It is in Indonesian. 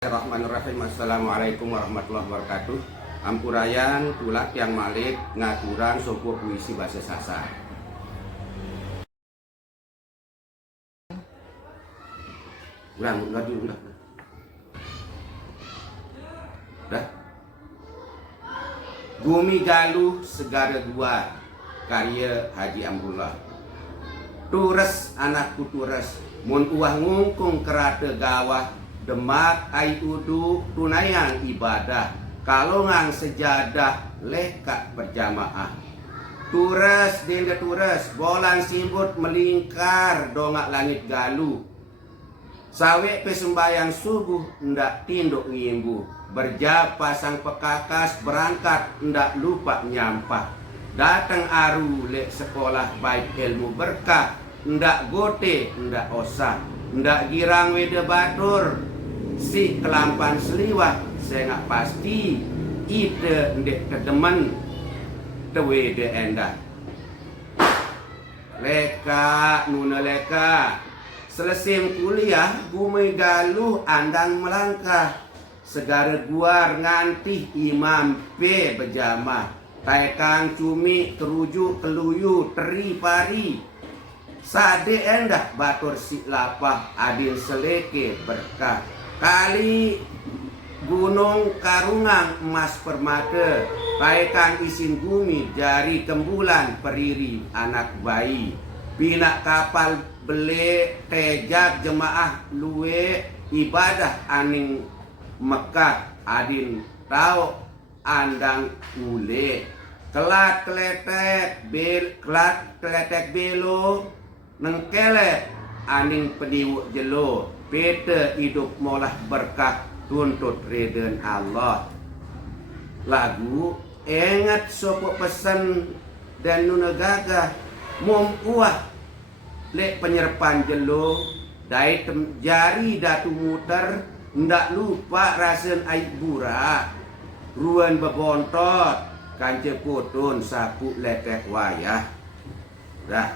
Bismillahirrahmanirrahim. Assalamualaikum warahmatullahi wabarakatuh. Ampurayan tulak yang malik ngaturan sopok puisi bahasa Sasak. Ulang. Dah. Bumi galuh segara dua, karya Haji Amrullah. Tures anakku tures, mun uah ngungkung kerata gawah. Demak ai uduk tunaian ibadah, kalongang sejadah lekat berjamaah. Tures dinda tures, bolan simbut melingkar dongak langit galuh. Sawe pesembayang subuh ndak tinduk ngimbu, berjapa sang pekakas berangkat ndak lupa nyampah. Datang aru lek sekolah baik ilmu berkah, ndak gote ndak osah, ndak girang wede batur. Si kelampan seliwat saya nggak pasti ide ndek kedemen tewede endah. Leka nuna leka selesai kuliah bumi galuh andang melangkah, segara guar ngantih imam pe berjamah. Taikang cumi teruju keluyu teri pari, sade endah batur si lapah adil seleke berkah. Kali gunung karungang emas permata, taikang isin bumi jari kembulan periri anak bayi. Pinak kapal bele tejak jemaah luwe ibadah aning Mekah adin tau andang ule. Kelat kletek belo nengkele aning pediwuk jelo. Peta hidup molah berkah tuntut ridhan Allah. Lagu ingat sopo pesan dan nuna gagah mom uah lek penyerpan jelo dai jari datu muter ndak lupa rasen air burak ruan bebontot kance putun sapu letek wayah dah.